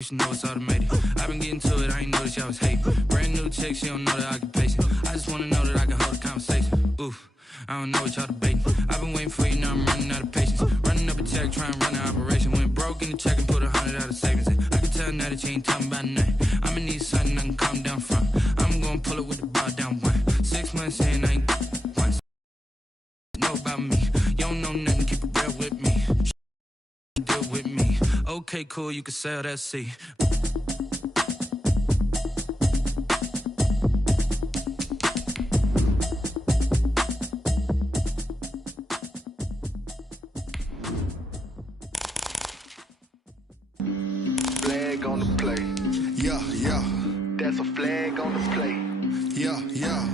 You know it's automated. I've been getting to it, I ain't noticed y'all was hating. Brand new chick, she don't know the occupation. I just wanna know that I can hold a conversation. Oof, I don't know what y'all debating. I've been waiting for you, now I'm running out of patience. Running up a check, trying to run an operation. Went broke in the check and put 100 out of savings in. I can tell now that you ain't talking about nothing. I'ma need something I can calm down from. I'm gonna pull it with the bar down one. 6 months in, I ain't once. Know about me, you don't know nothing, keep it real with me. Deal with me. Okay, cool, you can sell that seat. Flag on the play. Yeah, yeah. That's a flag on the play. Yeah, yeah.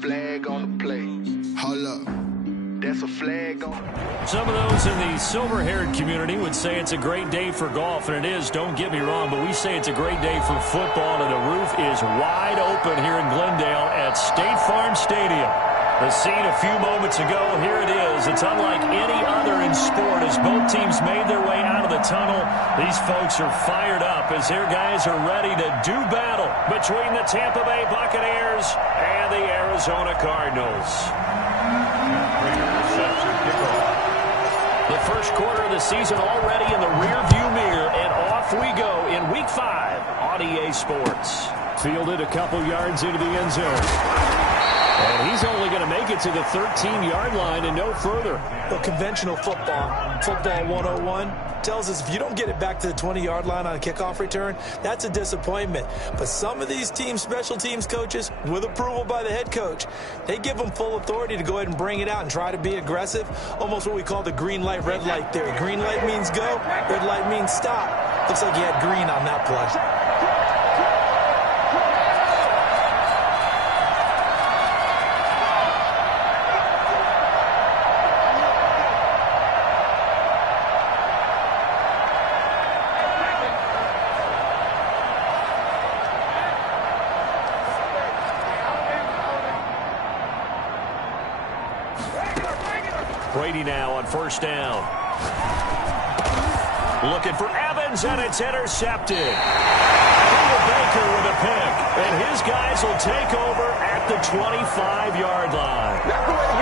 Flag on the play. Hold up. That's a flag on. Some of those in the silver-haired community would say it's a great day for golf, and it is, don't get me wrong, but we say it's a great day for football, and the roof is wide open here in Glendale at State Farm Stadium. The scene a few moments ago, here it is. It's unlike any other in sport as both teams made their way out of the tunnel. These folks are fired up as their guys are ready to do battle between the Tampa Bay Buccaneers and the Arizona Cardinals. The first quarter of the season already in the rearview mirror, and off we go in Week 5 on EA Sports. Fielded a couple yards into the end zone. And he's only going to make it to the 13-yard line and no further. Well, conventional football 101, tells us if you don't get it back to the 20-yard line on a kickoff return, that's a disappointment. But some of these teams, special teams coaches, with approval by the head coach, they give them full authority to go ahead and bring it out and try to be aggressive, almost what we call the green light, red light theory. Green light means go, red light means stop. Looks like he had green on that play. Brady now on first down. Looking for Evans, and it's intercepted. Baker with a pick, and his guys will take over at the 25-yard line.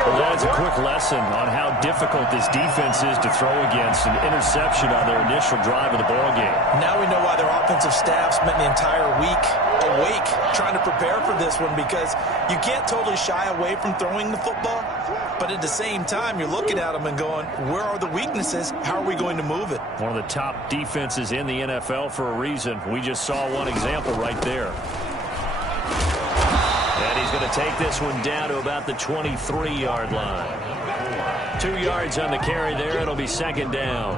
Well, that's a quick lesson on how difficult this defense is to throw against an interception on their initial drive of the ballgame. Now we know why their offensive staff spent the entire week awake trying to prepare for this one, because you can't totally shy away from throwing the football, but at the same time you're looking at them and going, where are the weaknesses? How are we going to move it? One of the top defenses in the NFL for a reason. We just saw one example right there. And he's going to take this one down to about the 23-yard line. 2 yards on the carry there. It'll be second down.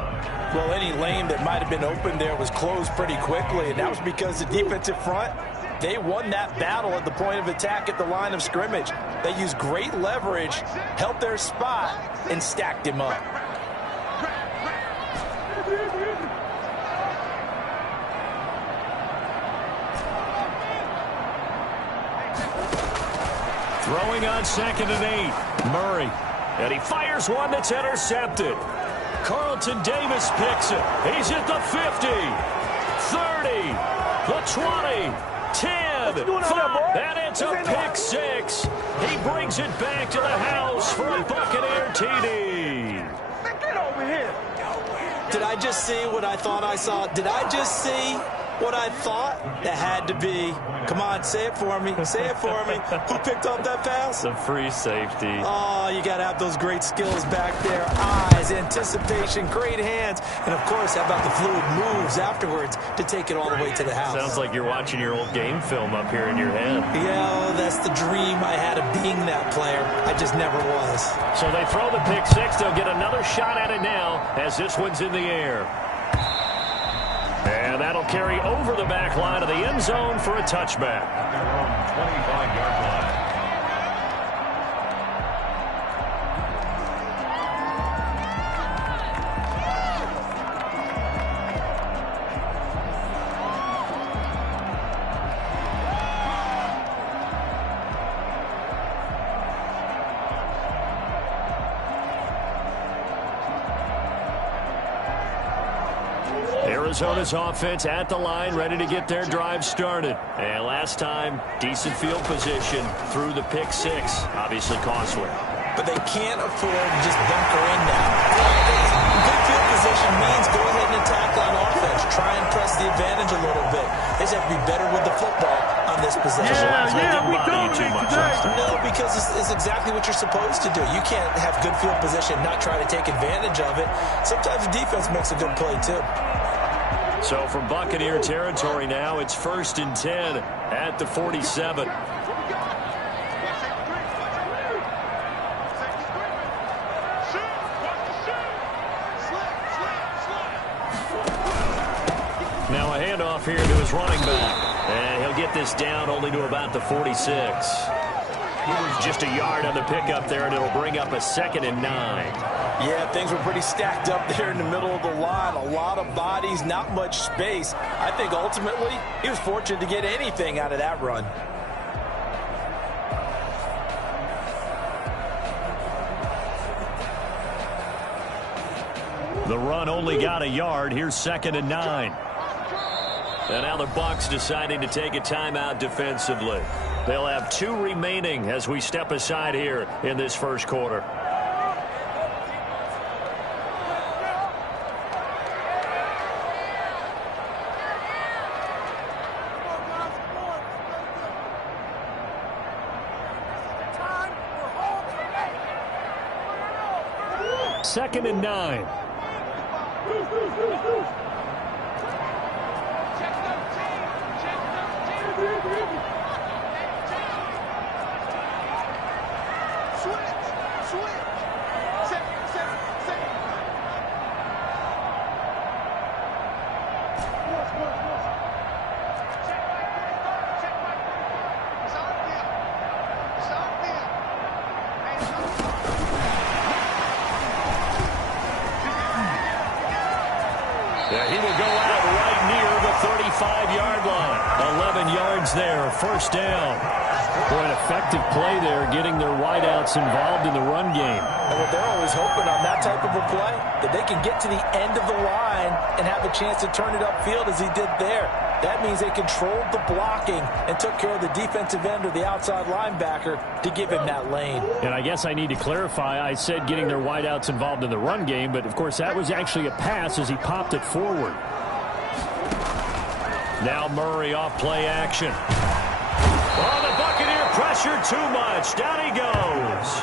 Well, any lane that might have been open there was closed pretty quickly, and that was because the defensive front, they won that battle at the point of attack at the line of scrimmage. They used great leverage, held their spot, and stacked him up. Throwing on 2nd and 8. Murray. And he fires one that's intercepted. Carlton Davis picks it. He's at the 50, 30, the 20, 10, 5, and it's a pick 6. He brings it back to the house for a Buccaneer TD. Get over here. Did I just see what I thought I saw? Did I just see what I thought? That had to be. Come on, say it for me. Say it for me. Who picked up that pass? The free safety. Oh, you got to have those great skills back there. Eyes, anticipation, great hands. And, of course, how about the fluid moves afterwards to take it all the way to the house? Sounds like you're watching your old game film up here in your head. Yeah, that's the dream I had of being that player. I just never was. So they throw the pick 6. They'll get another shot at it now as this one's in the air. And that'll carry over the back line of the end zone for a touchback. 25-yard line. Arizona's offense at the line, ready to get their drive started. And last time, decent field position through the pick six. Obviously costly. But they can't afford to just bunker in now. Good field position means go ahead and attack on offense. Try and press the advantage a little bit. They just have to be better with the football on this possession. We dominate today. No, because it's exactly what you're supposed to do. You can't have good field position and not try to take advantage of it. Sometimes the defense makes a good play, too. So from Buccaneer territory now, it's 1st and 10 at the 47. Now a handoff here to his running back. And he'll get this down only to about the 46. Just a yard on the pickup there, and it'll bring up a 2nd and 9. Yeah, things were pretty stacked up there in the middle of the line. A lot of bodies, not much space. I think ultimately he was fortunate to get anything out of that run. The run only got a yard. Here's 2nd and 9. And now the Bucs deciding to take a timeout defensively. They'll have 2 remaining as we step aside here in this first quarter. Second and 9. Yeah, he will go out right near the 35-yard line. 11 yards there, 1st down. Boy, an effective play there, getting their wideouts involved in the run game. And what they're always hoping on that type of a play, that they can get to the end of the line and have a chance to turn it upfield as he did there. That means they controlled the blocking and took care of the defensive end or the outside linebacker to give him that lane. And I guess I need to clarify, I said getting their wideouts involved in the run game, but of course that was actually a pass as he popped it forward. Now Murray off play action. Oh, the Buccaneer pressure too much. Down he goes.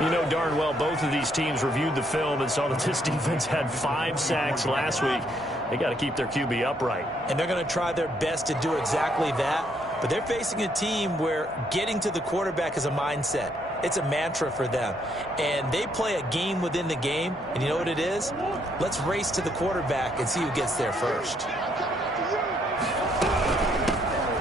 You know darn well both of these teams reviewed the film and saw that this defense had 5 sacks last week. They got to keep their QB upright. And they're going to try their best to do exactly that. But they're facing a team where getting to the quarterback is a mindset. It's a mantra for them. And they play a game within the game. And you know what it is? Let's race to the quarterback and see who gets there first.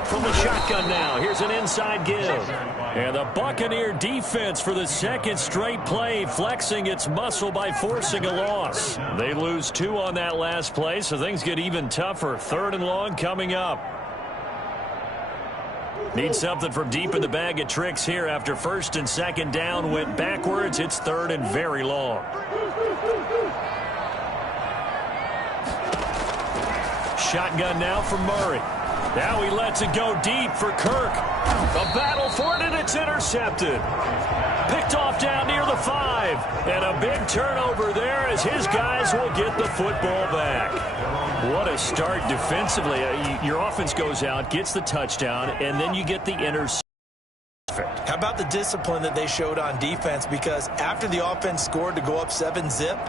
From the shotgun now, here's an inside give. And the Buccaneer defense for the 2nd straight play, flexing its muscle by forcing a loss. They lose 2 on that last play, so things get even tougher. 3rd and long coming up. Need something from deep in the bag of tricks here after 1st and 2nd down went backwards. It's 3rd and very long. Shotgun now from Murray. Now he lets it go deep for Kirk. A battle for it, and it's intercepted. Picked off down near the 5. And a big turnover there as his guys will get the football back. What a start defensively. Your offense goes out, gets the touchdown, and then you get the interception. How about the discipline that they showed on defense? Because after the offense scored to go up 7-zip,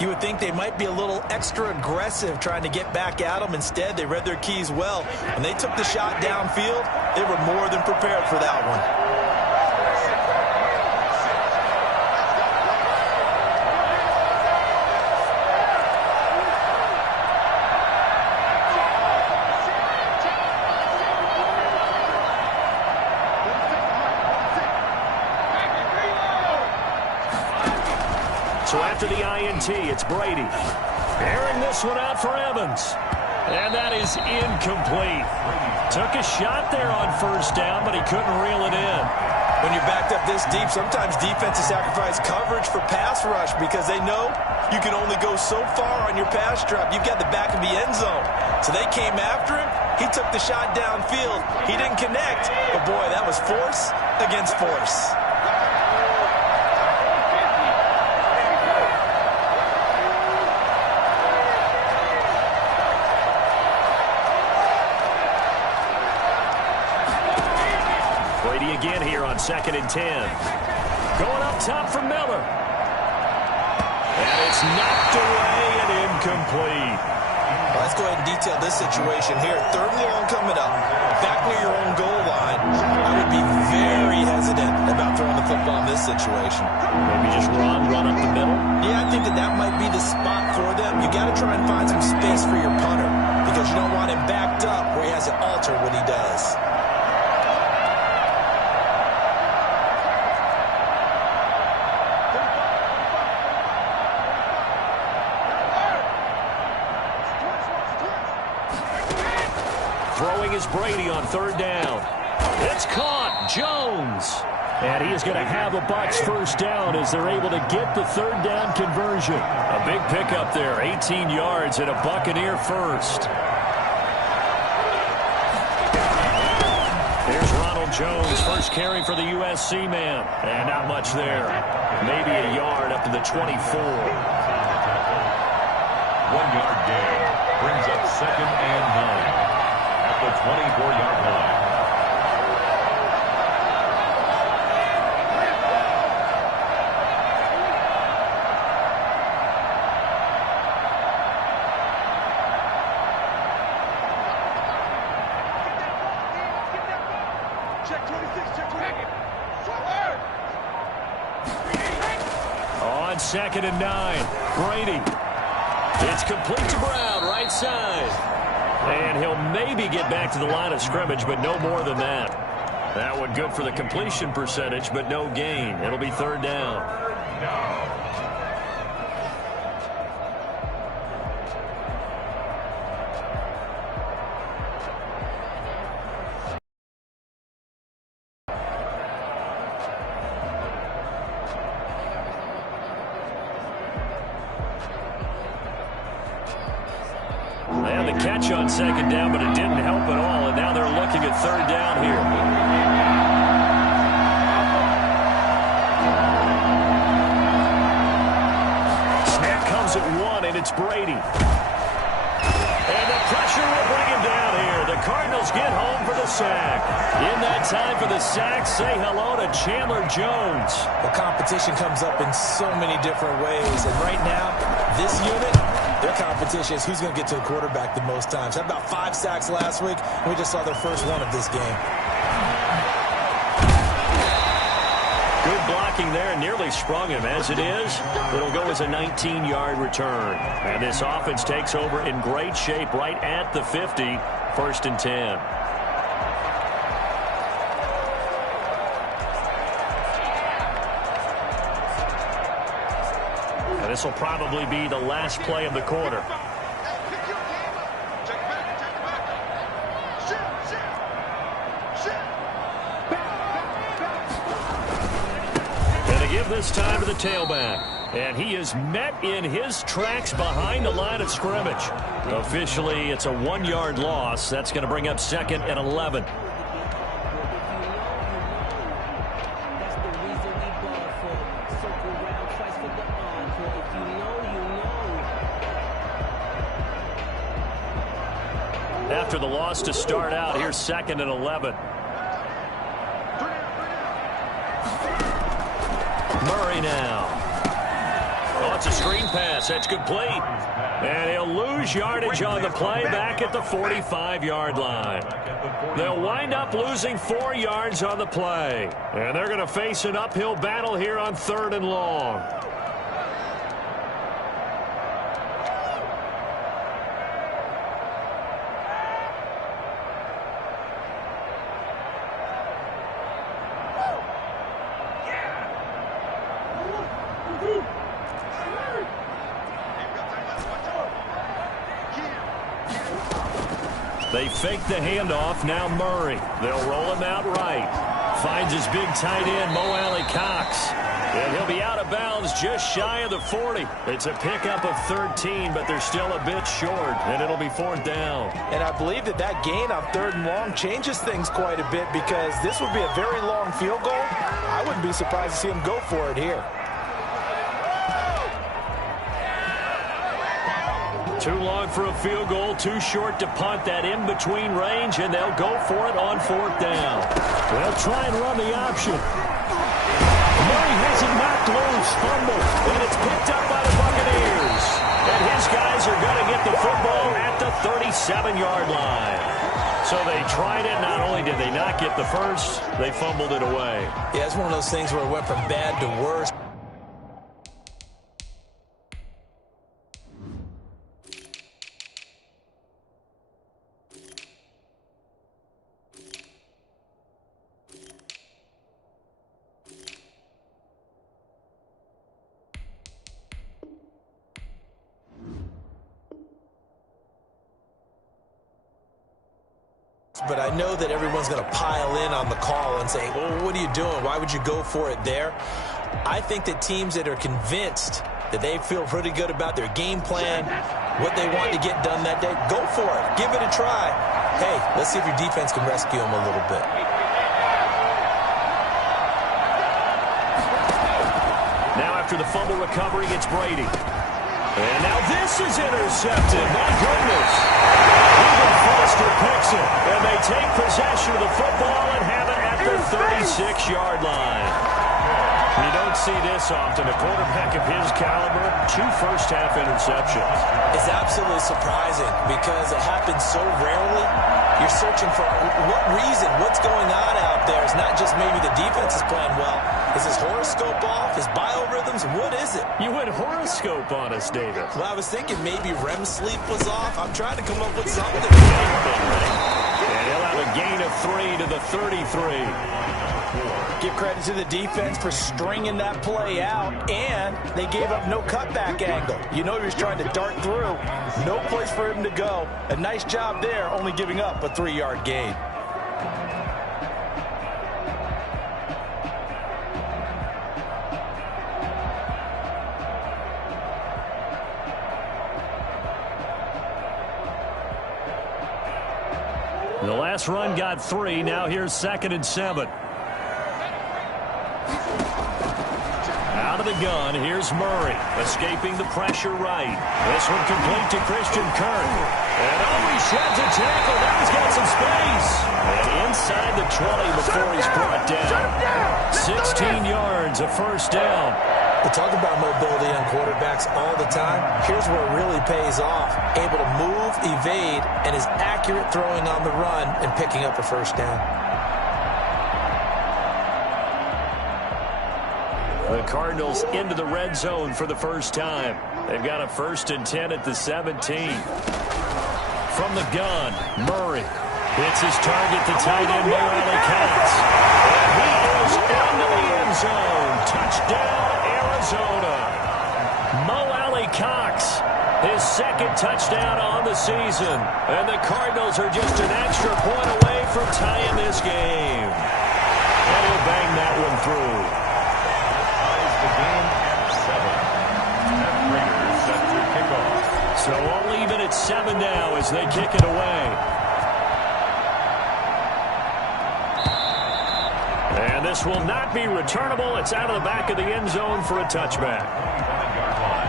you would think they might be a little extra aggressive trying to get back at them. Instead, they read their keys well. When they took the shot downfield, they were more than prepared for that one. So after the INT, it's Brady. Airing this one out for Evans. And that is incomplete. Took a shot there on 1st down, but he couldn't reel it in. When you're backed up this deep, sometimes defenses sacrifice coverage for pass rush because they know you can only go so far on your pass drop. You've got the back of the end zone. So they came after him. He took the shot downfield. He didn't connect. But, boy, that was force against force. Brady again here on 2nd and 10. Going up top for Miller. And it's knocked away and incomplete. Let's go ahead and detail this situation here. 3rd and long coming up. Back near your own goal line. I would be very hesitant about throwing the football in this situation. Maybe just run up the middle? Yeah, I think that might be the spot for them. You got to try and find some space for your punter because you don't want him backed up where he has to alter what he does. Throwing is Brady on 3rd down. It's caught. Jones. And he is going to have a Bucs 1st down as they're able to get the 3rd down conversion. A big pickup there. 18 yards and a Buccaneer 1st. Here's Ronald Jones, 1st carry for the USC man. And not much there. Maybe a yard up to the 24. 1-yard gain. Brings up 2nd and 9. The 24-yard line. Check 26, check 26. On 2nd and 9, Brady. It's complete to Brown, right side. And he'll maybe get back to the line of scrimmage, but no more than that. That one good for the completion percentage, but no gain. It'll be 3rd down. They had the catch on 2nd down, but it didn't help at all, and now they're looking at 3rd down here. Snap comes at 1, and it's Brady. And the pressure will bring him down here. The Cardinals get home for the sack. In that time for the sack, say hello to Chandler Jones. The competition comes up in so many different ways, and right now, this unit, their competition is who's going to get to the quarterback the most times. Had about 5 sacks last week, and we just saw their first one of this game. Good blocking there, nearly sprung him. As it is, it'll go as a 19-yard return. And this offense takes over in great shape right at the 50, 1st and 10. And this will probably be the last play of the quarter. Give this time to the tailback. And he is met in his tracks behind the line of scrimmage. Officially, it's a 1-yard loss. That's going to bring up 2nd and 11. After the loss to start out, here's 2nd and 11. Murray now. Oh, it's a screen pass. That's complete. And he'll lose yardage on the play back at the 45-yard line. They'll wind up losing 4 yards on the play. And they're going to face an uphill battle here on 3rd and long. They fake the handoff. Now Murray. They'll roll him out right. Finds his big tight end, Mo Alley Cox. And he'll be out of bounds just shy of the 40. It's a pickup of 13, but they're still a bit short, and it'll be 4th down. And I believe that gain on 3rd and long changes things quite a bit because this would be a very long field goal. I wouldn't be surprised to see him go for it here. Too long for a field goal, too short to punt that in-between range, and they'll go for it on 4th down. They'll try and run the option. Murray has it knocked loose, fumble, and it's picked up by the Buccaneers. And his guys are going to get the football at the 37-yard line. So they tried it. Not only did they not get the first, they fumbled it away. Yeah, it's one of those things where it went from bad to worse. But I know that everyone's going to pile in on the call and say, well, what are you doing? Why would you go for it there? I think that teams that are convinced that they feel pretty good about their game plan, what they want to get done that day, go for it. Give it a try. Hey, let's see if your defense can rescue them a little bit. Now after the fumble recovery, it's Brady. And now this is intercepted. My goodness. Even Foster picks it. And they take possession of the football and have it at the 36-yard line. You don't see this often. A quarterback of his caliber, 2 first-half interceptions. It's absolutely surprising because it happens so rarely. You're searching for what reason, what's going on out there. It's not just maybe the defense is playing well. Is his horoscope off? His biorhythms? What is it? You went horoscope on us, David. Well, I was thinking maybe REM sleep was off. I'm trying to come up with something. And he'll have a gain of 3 to the 33. Give credit to the defense for stringing that play out, and they gave up no cutback angle. You know he was trying to dart through. No place for him to go. A nice job there, only giving up a 3-yard gain. The last run got 3. Now here's 2nd and 7. Out of the gun, here's Murray, escaping the pressure right. This one complete to Christian Kirk. And he sheds a tackle. Now he's got some space. And inside the 20 before he's brought down. 16 yards, a first down. We talk about mobility on quarterbacks all the time. Here's where it really pays off. Able to move, evade, and is accurate throwing on the run and picking up a first down. The Cardinals into the red zone for the first time. They've got a 1st and 10 at the 17. From the gun, Murray hits his target, the tight end, Mo Alley-Cox. And he is into the end zone. Touchdown, Arizona. Mo Alley-Cox, his 2nd touchdown on the season. And the Cardinals are just an extra point away from tying this game. And he'll bang that one through. The game at 7. And Raiders set to kick off. So all even at 7 now as they kick it away. And this will not be returnable. It's out of the back of the end zone for a touchback. 5-yard line.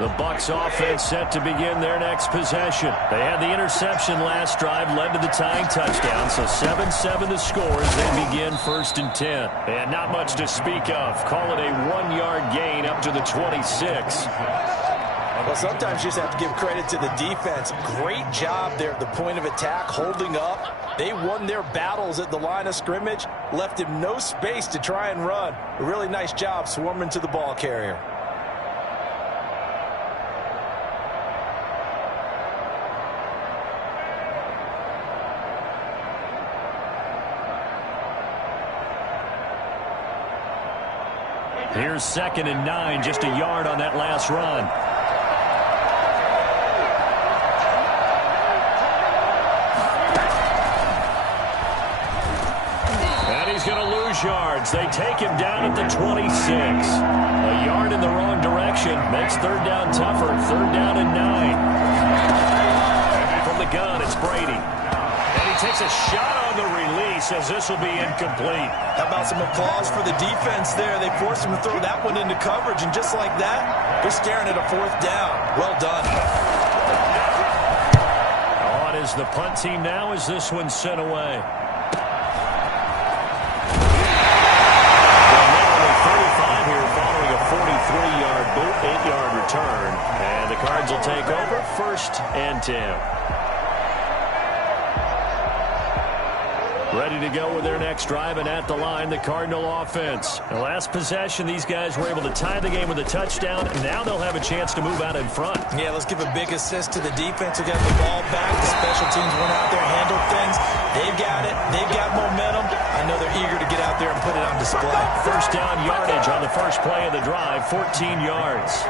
The Bucs offense set to begin their next possession. They had the interception last drive, led to the tying touchdown, so 7-7 the score as they begin 1st and 10. And not much to speak of. Call it a 1-yard gain up to the 26. Well, sometimes you just have to give credit to the defense. Great job there at the point of attack, holding up. They won their battles at the line of scrimmage, left him no space to try and run. A really nice job swarming to the ball carrier. Here's 2nd and 9, just a yard on that last run. yards. They take him down at the 26. A yard in the wrong direction. Makes third down tougher. Third down and 9. From the gun, it's Brady. And he takes a shot on the release as this will be incomplete. How about some applause for the defense there? They forced him to throw that one into coverage, and just like that, they're staring at a fourth down. Well done. On is the punt team now as this one's sent away. Here following a 43-yard boot, 8-yard return. And the Cards will take over 1st and 10. Ready to go with their next drive, and at the line, the Cardinal offense. The last possession, these guys were able to tie the game with a touchdown, and now they'll have a chance to move out in front. Yeah, let's give a big assist to the defense who got the ball back. The special teams went out there and handled things. They've got it. They've got momentum. I know they're eager to get out there and put it on display. First down yardage on the first play of the drive, 14 yards.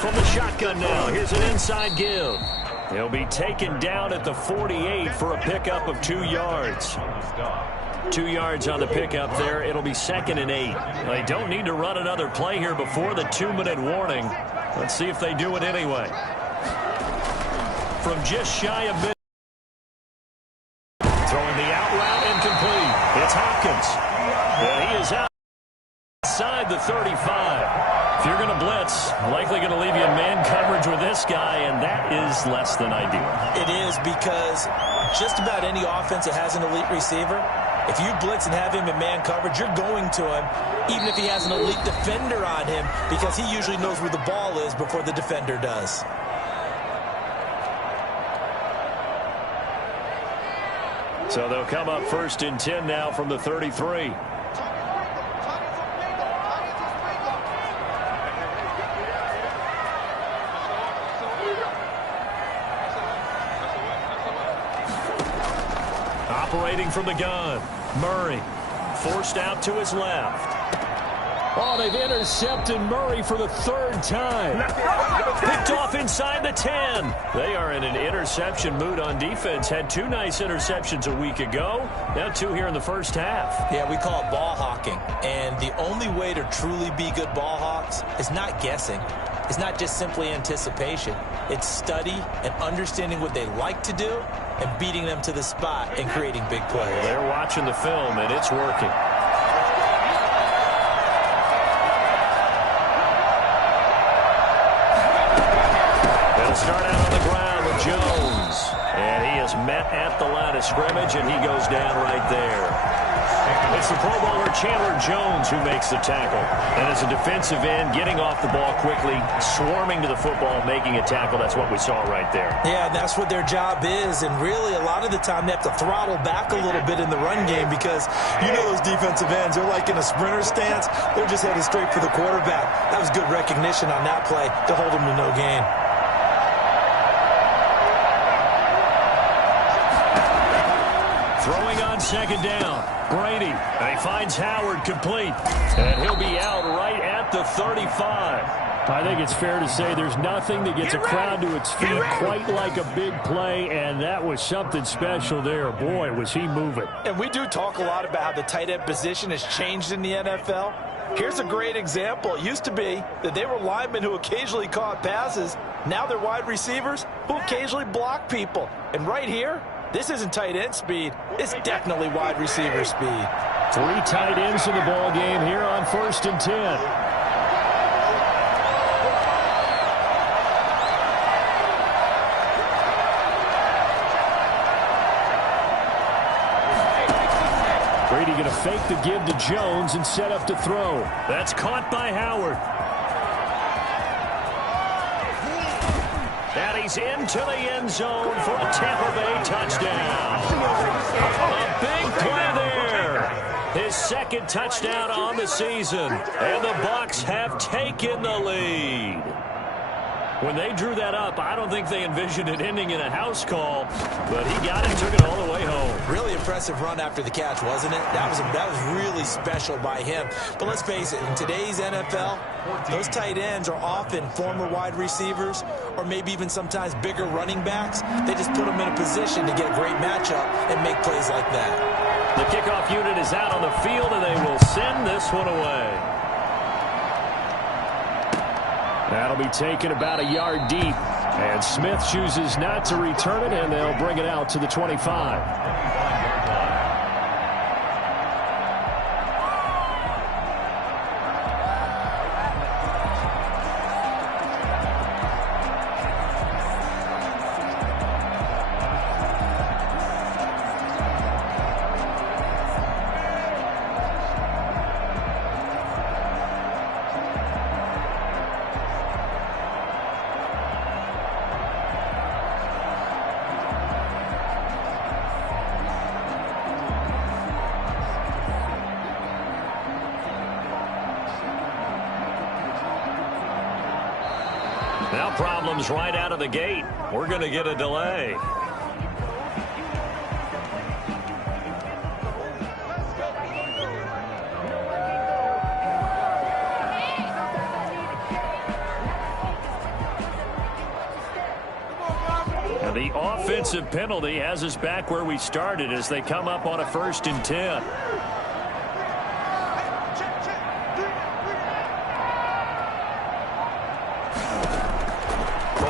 From the shotgun now, here's an inside give. He'll be taken down at the 48 for a pickup of 2 yards. 2 yards on the pickup there. It'll be 2nd and 8. They don't need to run another play here before the 2-minute warning. Let's see if they do it anyway. From just shy of mid. Throwing the out route incomplete. It's Hopkins. And he is out inside the 35. If you're going to blitz, likely going to leave you in man coverage with this guy, and that is less than ideal. It is, because just about any offense that has an elite receiver, if you blitz and have him in man coverage, you're going to him, even if he has an elite defender on him, because he usually knows where the ball is before the defender does. So they'll come up 1st and 10 now from the 33. Operating from the gun, Murray forced out to his left. Oh, they've intercepted Murray for the 3rd time. Picked off inside the 10. They are in an interception mood on defense. Had 2 nice interceptions a week ago. Now 2 here in the first half. Yeah, we call it ball hawking. And the only way to truly be good ball hawks is not guessing. It's not just simply anticipation. It's study and understanding what they like to do and beating them to the spot and creating big plays. They're watching the film, and it's working. They'll start out on the ground with Jones. And he is met at the line of scrimmage, and he goes down right there. It's the Pro Bowler Chandler Jones who makes the tackle. And as a defensive end, getting off the ball quickly, swarming to the football, making a tackle. That's what we saw right there. Yeah, and that's what their job is. And really, a lot of the time, they have to throttle back a little bit in the run game because you know those defensive ends, they're like in a sprinter stance. They're just headed straight for the quarterback. That was good recognition on that play to hold them to no gain. Throwing on 2nd down. Brady. And he finds Howard complete. And he'll be out right at the 35. I think it's fair to say there's nothing that gets a crowd to its feet quite like a big play, and that was something special there. Boy, was he moving. And we do talk a lot about how the tight end position has changed in the NFL. Here's a great example. It used to be that they were linemen who occasionally caught passes. Now they're wide receivers who occasionally block people. And right here, this isn't tight end speed. It's definitely wide receiver speed. 3 tight ends in the ball game here on 1st and 10. Brady going to fake the give to Jones and set up to throw. That's caught by Howard. And he's into the end zone for a Tampa Bay touchdown. A big play there. His 2nd touchdown on the season. And the Bucs have taken the lead. When they drew that up, I don't think they envisioned it ending in a house call, but he got it, took it all the way home. Really impressive run after the catch, wasn't it? That was really special by him. But let's face it, in today's NFL, those tight ends are often former wide receivers or maybe even sometimes bigger running backs. They just put them in a position to get a great matchup and make plays like that. The kickoff unit is out on the field, and they will send this one away. That'll be taken about a yard deep. And Smith chooses not to return it, and they'll bring it out to the 25. Now problems right out of the gate. We're going to get a delay. And the offensive penalty has us back where we started as they come up on a 1st and 10.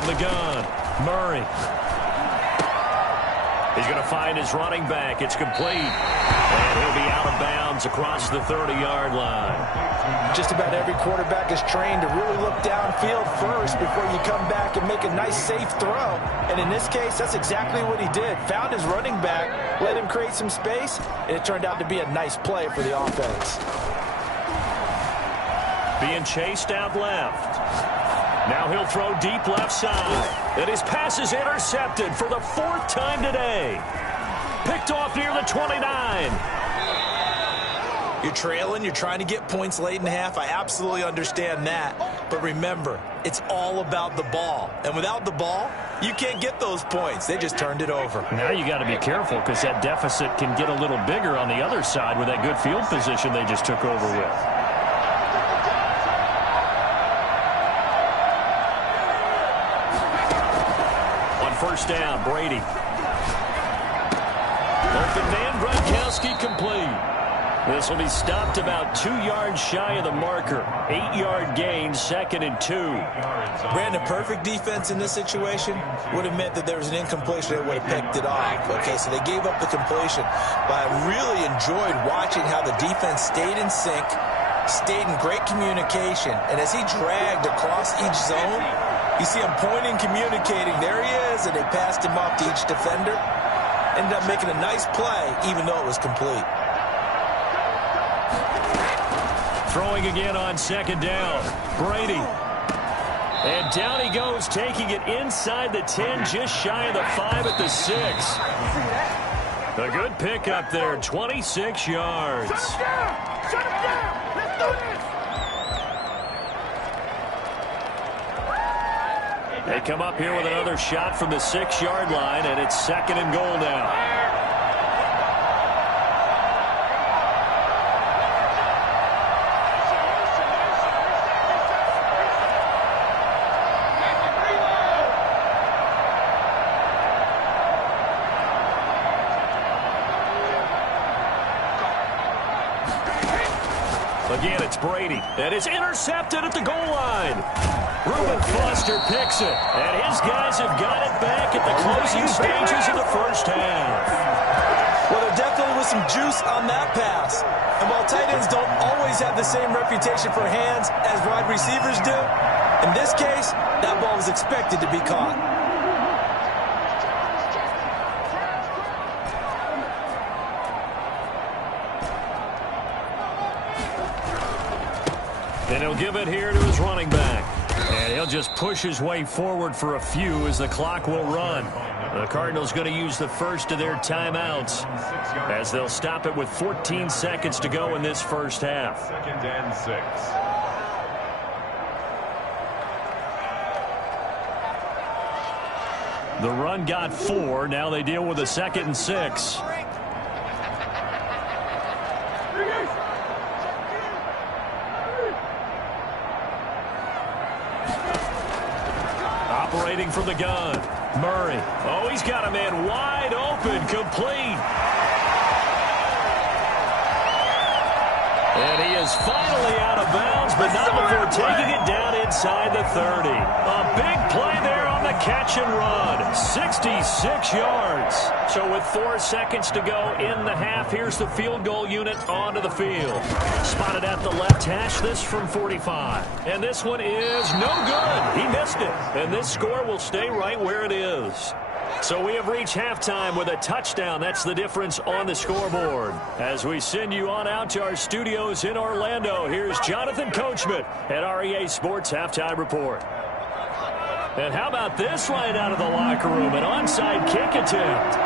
The gun, Murray. He's going to find his running back. It's complete. And he'll be out of bounds across the 30-yard line. Just about every quarterback is trained to really look downfield first before you come back and make a nice, safe throw. And in this case, that's exactly what he did. Found his running back, let him create some space, and it turned out to be a nice play for the offense. Being chased out left. Now he'll throw deep left side. And his pass is intercepted for the 4th time today. Picked off near the 29. You're trailing, you're trying to get points late in the half. I absolutely understand that. But remember, it's all about the ball. And without the ball, you can't get those points. They just turned it over. Now you got to be careful because that deficit can get a little bigger on the other side with that good field position they just took over with. First down, Brady. Open man, Gronkowski complete. This will be stopped about 2 yards shy of the marker. 8-yard gain, 2nd and 2. Brandon, perfect defense in this situation would have meant that there was an incompletion that would have picked it off. Okay, so they gave up the completion. But I really enjoyed watching how the defense stayed in sync, stayed in great communication. And as he dragged across each zone, you see him pointing, communicating. There he is, and they passed him off to each defender. Ended up making a nice play, even though it was complete. Throwing again on 2nd down. Brady. And down he goes, taking it inside the 10, just shy of the 5 at the 6. A good pickup there, 26 yards. Shut him down! Shut him down! Let's do this! They come up here with another shot from the 6-yard line, and it's 2nd and goal now. Again, it's Brady, and it's intercepted at the goal line. Reuben Foster picks it, and his guys have got it back at the closing stages of the first half. Well, there definitely was some juice on that pass. And while tight ends don't always have the same reputation for hands as wide receivers do, in this case, that ball was expected to be caught. And he'll give it here to his running back. And he'll just push his way forward for a few as the clock will run. The Cardinals going to use the first of their timeouts as they'll stop it with 14 seconds to go in this first half. 2nd and 6. The run got 4. Now they deal with a 2nd and 6. Operating from the gun, Murray. Oh, he's got a man wide open, complete. And he is finally out of bounds, but not before taking it down inside the 30. A big play there on the catch and run. 66 yards. So with 4 seconds to go in the half, here's the field goal unit onto the field. Spotted at the left hash, this from 45. And this one is no good. He missed it. And this score will stay right where it is. So we have reached halftime with a touchdown. That's the difference on the scoreboard. As we send you on out to our studios in Orlando, here's Jonathan Coachman at REA Sports Halftime Report. And how about this right out of the locker room? An onside kick attempt.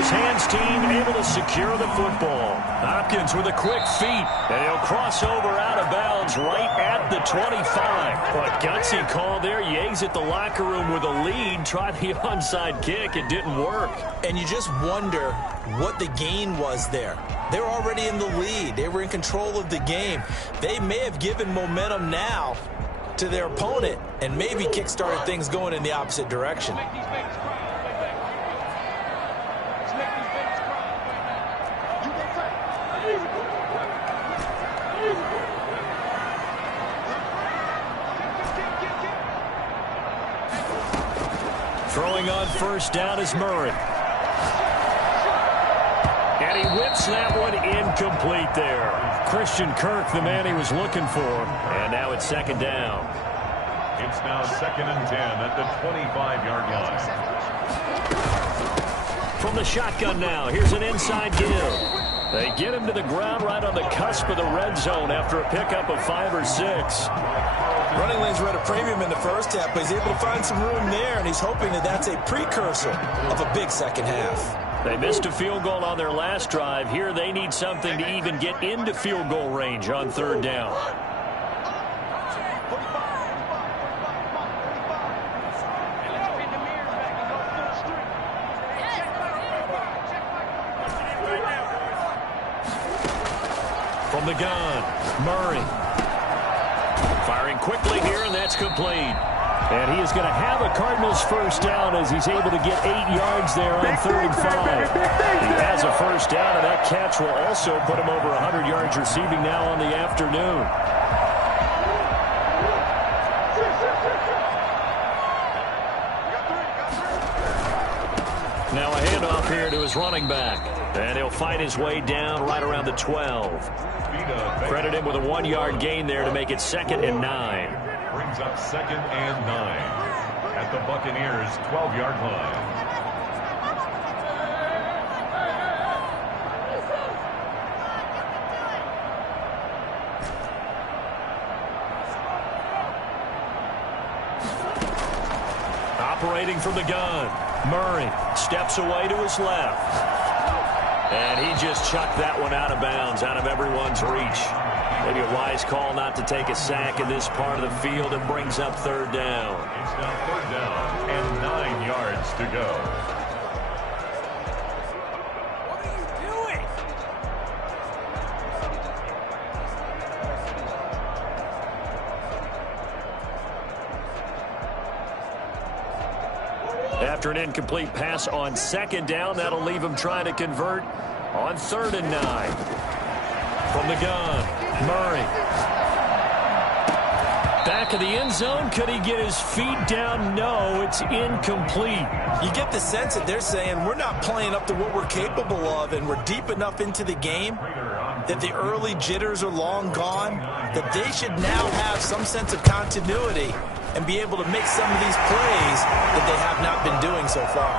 Hands team able to secure the football. Hopkins with a quick feet, and he'll cross over out of bounds right at the 25. But gutsy call there. Yates at the locker room with a lead. Tried the onside kick. It didn't work. And you just wonder what the gain was there. They were already in the lead. They were in control of the game. They may have given momentum now to their opponent and maybe kick-started things going in the opposite direction. Throwing on first down is Murray. And he whips that one incomplete there. Christian Kirk, the man he was looking for. And now it's 2nd down. It's now 2nd and 10 at the 25-yard line. From the shotgun now, here's an inside give. They get him to the ground right on the cusp of the red zone after a pickup of 5 or 6. Running lanes were at a premium in the first half, but he's able to find some room there, and he's hoping that that's a precursor of a big second half. They missed a field goal on their last drive. Here they need something to even get into field goal range on 3rd down. From the gun, Murray. Firing quickly here, and that's complete. And he is going to have a Cardinals first down as he's able to get 8 yards there on 3rd and 5. He has a first down, and that catch will also put him over 100 yards receiving now on the afternoon. Now a handoff here to his running back. And he'll fight his way down right around the 12. Credit him with a 1-yard gain there to make it 2nd and 9. Brings up 2nd and 9 at the Buccaneers' 12-yard line. Operating from the gun, Murray steps away to his left. And he just chucked that one out of bounds, out of everyone's reach. Maybe a wise call not to take a sack in this part of the field. It brings up 3rd down. It's now 3rd down and 9 yards to go. What are you doing? After an incomplete pass on 2nd down, that'll leave him trying to convert on 3rd and 9. From the gun, Murray. Back of the end zone. Could he get his feet down? No, it's incomplete. You get the sense that they're saying we're not playing up to what we're capable of, and we're deep enough into the game that the early jitters are long gone, that they should now have some sense of continuity and be able to make some of these plays that they have not been doing so far.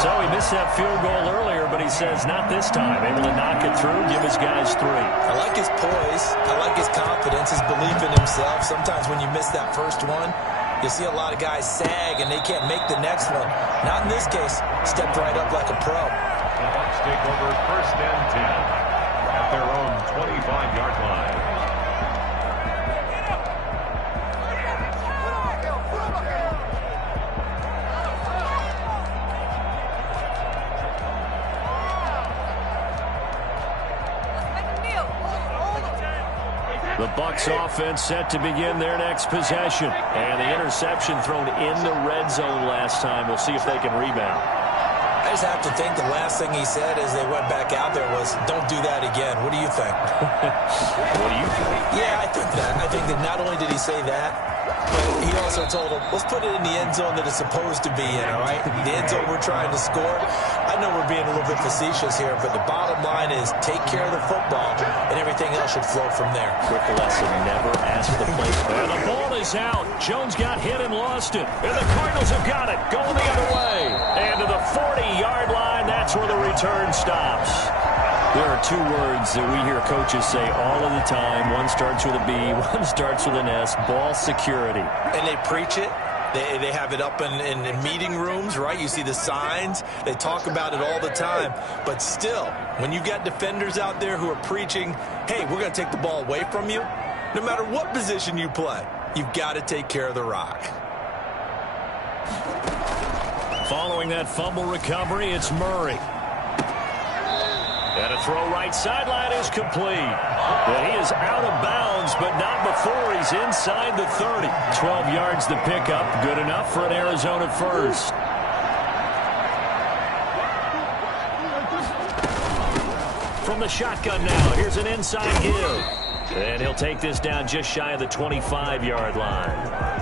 So he missed that field goal earlier, but he says not this time. Able to knock it through, give his guys 3. I like his poise. I like his confidence, his belief in himself. Sometimes when you miss that first one, you see a lot of guys sag and they can't make the next one. Not in this case. Stepped right up like a pro. the Bucs take over 1st and 10 at their own 25-yard line. The Bucs offense set to begin their next possession. And the interception thrown in the red zone last time. We'll see if they can rebound. I just have to think the last thing he said as they went back out there was, don't do that again. What do you think? What do you think? Yeah, I think that. I think that not only did he say that, but he also told him, let's put it in the end zone that it's supposed to be in, all right? The end zone we're trying to score. I know we're being a little bit facetious here, but the bottom line is take care of the football, and everything else should flow from there. Quick lesson, never ask the place. And the ball is out. Jones got hit and lost it. And the Cardinals have got it. Going the other way. And to the 40-yard line, that's where the return stops. There are two words that we hear coaches say all of the time. One starts with a B, one starts with an S, ball security. And they preach it. They have it up in meeting rooms, right? You see the signs. They talk about it all the time. But still, when you got defenders out there who are preaching, hey, we're going to take the ball away from you, no matter what position you play, you've got to take care of the rock. Following that fumble recovery, it's Murray. And a throw right sideline is complete. And he is out of bounds, but not before he's inside the 30. 12 yards to pick up. Good enough for an Arizona first. From the shotgun now, here's an inside give. And he'll take this down just shy of the 25-yard line.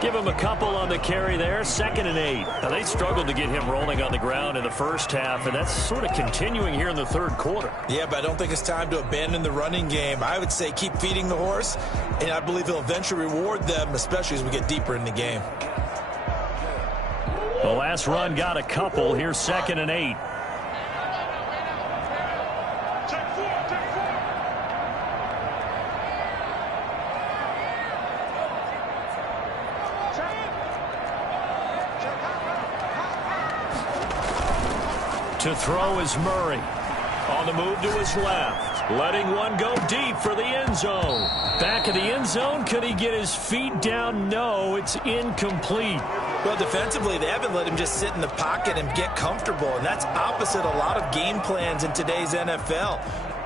Give him a couple on the carry there. 2nd and 8. Now, they struggled to get him rolling on the ground in the first half, and that's sort of continuing here in the third quarter. Yeah, but I don't think it's time to abandon the running game. I would say keep feeding the horse, and I believe he'll eventually reward them, especially as we get deeper in the game. The last run got a couple. Here's 2nd and 8. To throw is Murray. On the move to his left. Letting one go deep for the end zone. Back of the end zone. Could he get his feet down? No, it's incomplete. Well, defensively, they haven't let him just sit in the pocket and get comfortable, and that's opposite a lot of game plans in today's NFL.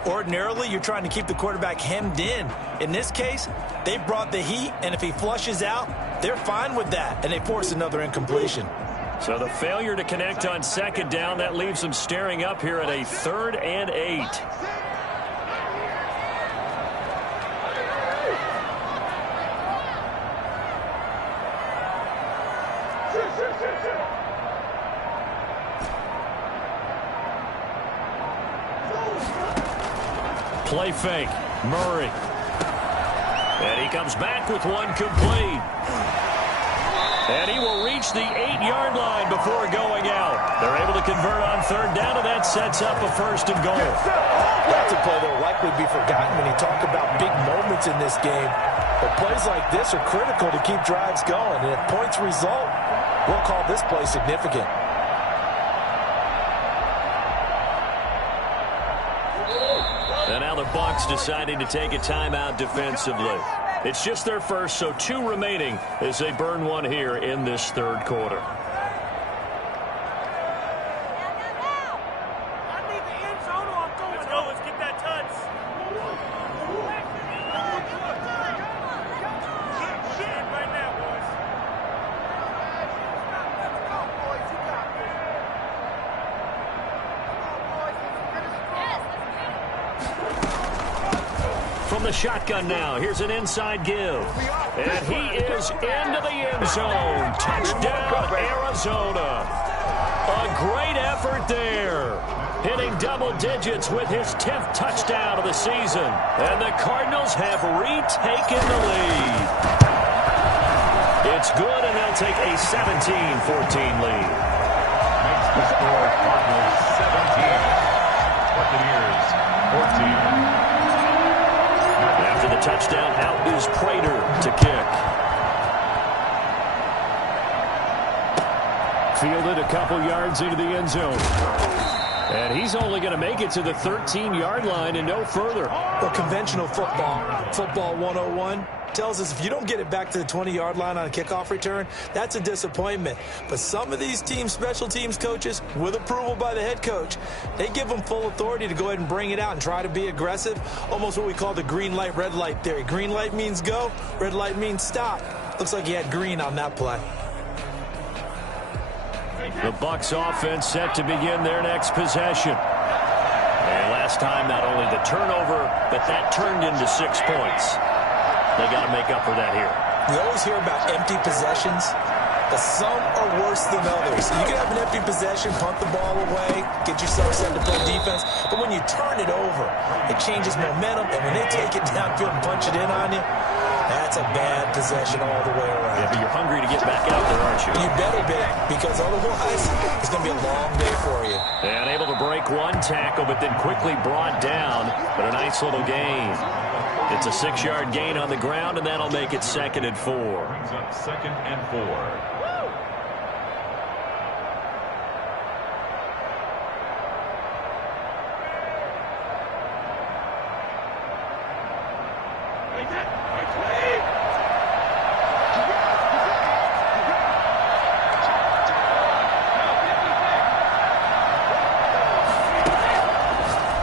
Ordinarily, you're trying to keep the quarterback hemmed in. In this case, they brought the heat, and if he flushes out, they're fine with that, and they force another incompletion. So the failure to connect on 2nd down, that leaves them staring up here at a 3rd and 8. Play fake. Murray. And he comes back with one complete. And he will reach the 8-yard line before going out. They're able to convert on 3rd down, and that sets up a 1st and goal. That's a play that will likely be forgotten when you talk about big moments in this game. But plays like this are critical to keep drives going. And if points result, we'll call this play significant. And now the Bucs deciding to take a timeout defensively. It's just their first, so 2 remaining as they burn one here in this third quarter. From the shotgun now, here's an inside give. And he is into the end zone. Touchdown, Arizona. A great effort there. Hitting double digits with his 10th touchdown of the season. And the Cardinals have retaken the lead. It's good, and they'll take a 17-14 lead. Makes the score Cardinals 17. Buccaneers 14. After the touchdown, out is Prater to kick. Fielded a couple yards into the end zone. And he's only going to make it to the 13-yard line and no further. Well, conventional football 101, tells us if you don't get it back to the 20-yard line on a kickoff return, that's a disappointment. But some of these special teams coaches, with approval by the head coach, they give them full authority to go ahead and bring it out and try to be aggressive, almost what we call the green light, red light theory. Green light means go, red light means stop. Looks like he had green on that play. The Bucs offense set to begin their next possession. And last time, not only the turnover, but that turned into 6 points. They got to make up for that here. We always hear about empty possessions, but some are worse than others. You can have an empty possession, punt the ball away, get yourself set to play defense, but when you turn it over, it changes momentum, and when they take it downfield and punch it in on you, that's a bad possession all the way around. Yeah, but you're hungry to get back out there, aren't you? You better be, because otherwise it's going to be a long day for you. And able to break one tackle, but then quickly brought down, but a nice little gain. It's a 6-yard gain on the ground, and that'll make it 2nd and 4. Brings up 2nd and 4.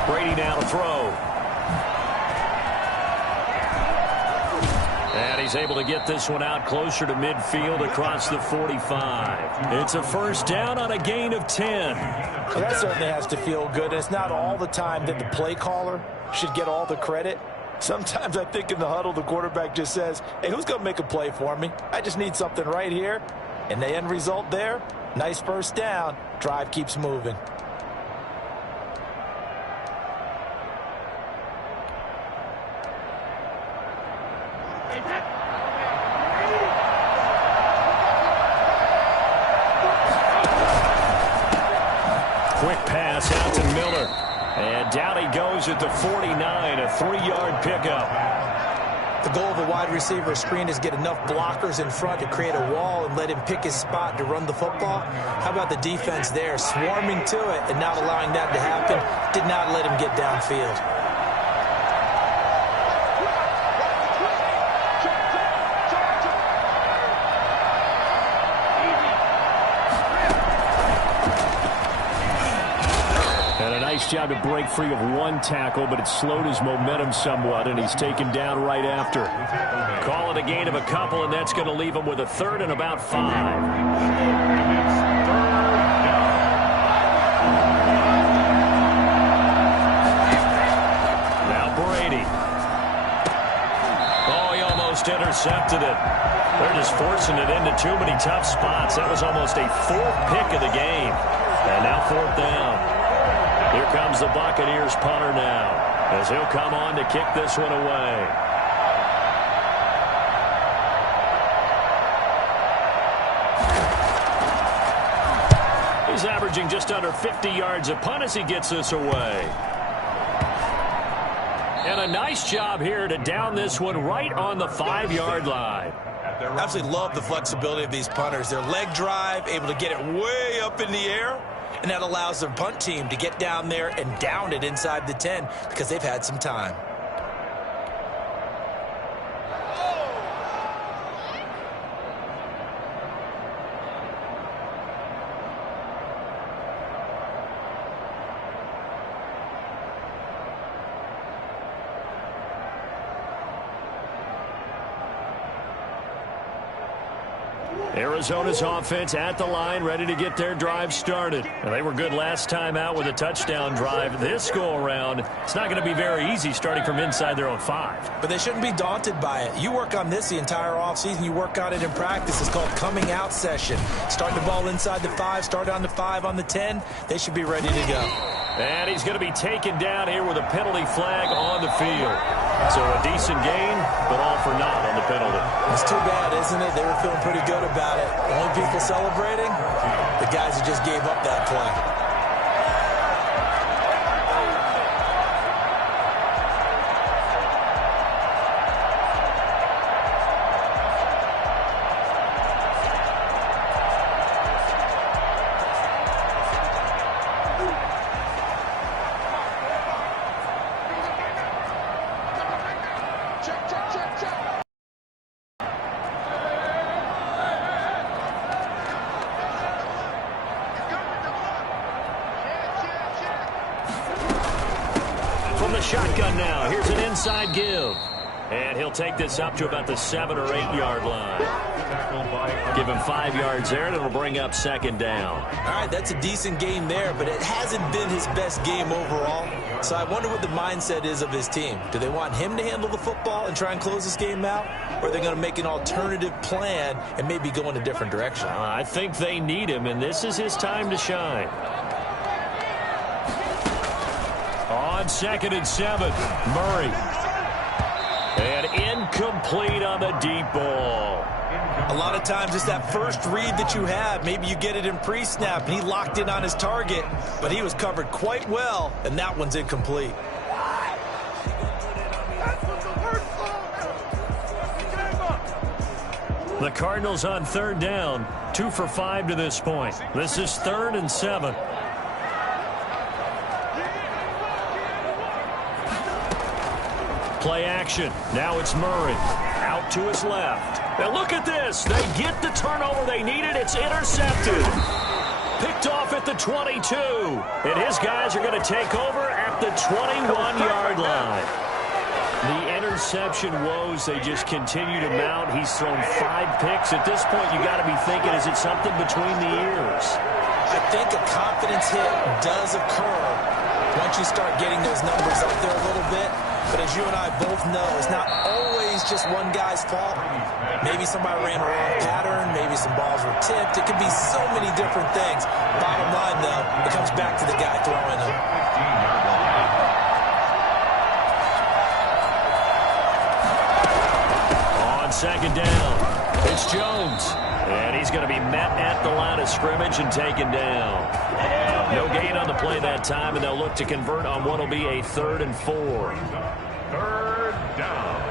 Brady now to throw. And he's able to get this one out closer to midfield across the 45. It's a 1st down on a gain of 10. Well, that certainly has to feel good. It's not all the time that the play caller should get all the credit. Sometimes I think in the huddle, the quarterback just says, hey, who's going to make a play for me? I just need something right here. And the end result there, nice 1st down. Drive keeps moving. Quick pass out to Miller. And down he goes at the 49, a 3-yard pickup. The goal of a wide receiver screen is get enough blockers in front to create a wall and let him pick his spot to run the football. How about the defense there, swarming to it and not allowing that to happen? Did not let him get downfield. Nice job to break free of one tackle, but it slowed his momentum somewhat, and he's taken down right after. Call it a gain of a couple, and that's going to leave him with a 3rd and about 5. Now Brady. Oh, he almost intercepted it. They're just forcing it into too many tough spots. That was almost a 4th pick of the game. And now 4th down. Here comes the Buccaneers punter now, as he'll come on to kick this one away. He's averaging just under 50 yards a punt as he gets this away. And a nice job here to down this one right on the 5-yard line. I absolutely love the flexibility of these punters. Their leg drive, able to get it way up in the air. And that allows their punt team to get down there and down it inside the 10 because they've had some time. Arizona's offense at the line, ready to get their drive started. And they were good last time out with a touchdown drive. This go-around, it's not going to be very easy starting from inside their own 5. But they shouldn't be daunted by it. You work on this the entire offseason. You work on it in practice. It's called coming out session. Start the ball inside the 5, start on the 5, on the 10. They should be ready to go. And he's going to be taken down here with a penalty flag on the field. So a decent gain, but all for naught on the penalty. It's too bad, isn't it? They were feeling pretty good about it. The only people celebrating, the guys who just gave up that play. the shotgun now. Here's an inside give. And he'll take this up to about the 7 or 8 yard line. Give him 5 yards there, and it'll bring up second down. All right, that's a decent game there, but it hasn't been his best game overall. So I wonder what the mindset is of his team. Do they want him to handle the football and try and close this game out? Or are they going to make an alternative plan and maybe go in a different direction? I think they need him, and this is his time to shine. On 2nd and 7, Murray. And incomplete on the deep ball. A lot of times it's that first read that you have. Maybe you get it in pre-snap, and he locked in on his target, but he was covered quite well, and that one's incomplete. The Cardinals on 3rd down, 2 for 5 to this point. This is 3rd and 7. Play action. Now it's Murray. Out to his left. Now look at this. They get the turnover they needed. It's intercepted. Picked off at the 22. And his guys are going to take over at the 21-yard line. The interception woes, they just continue to mount. He's thrown 5 picks. At this point, you got to be thinking, is it something between the ears? I think a confidence hit does occur once you start getting those numbers up there a little bit. But as you and I both know, it's not always just one guy's fault. Maybe somebody ran a wrong pattern. Maybe some balls were tipped. It could be so many different things. Bottom line, though, it comes back to the guy throwing them. On 2nd down, it's Jones. And he's going to be met at the line of scrimmage and taken down. No gain on the play that time, and they'll look to convert on what will be a 3rd and 4. 3rd down.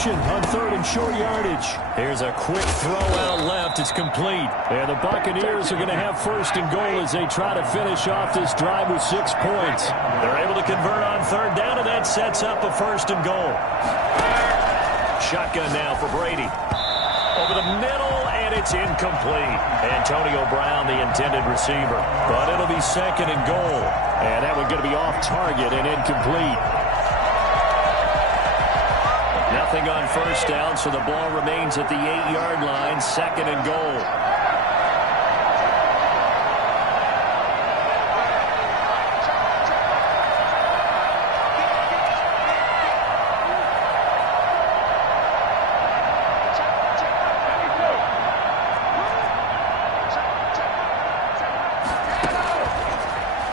On 3rd and short yardage. Here's a quick throw out left. It's complete. And the Buccaneers are going to have 1st and goal as they try to finish off this drive with 6 points. They're able to convert on 3rd down, and that sets up a 1st and goal. Shotgun now for Brady. Over the middle, and it's incomplete. Antonio Brown, the intended receiver. But it'll be 2nd and goal. And that one's going to be off target and incomplete. Nothing on 1st down, so the ball remains at the 8-yard line, 2nd and goal.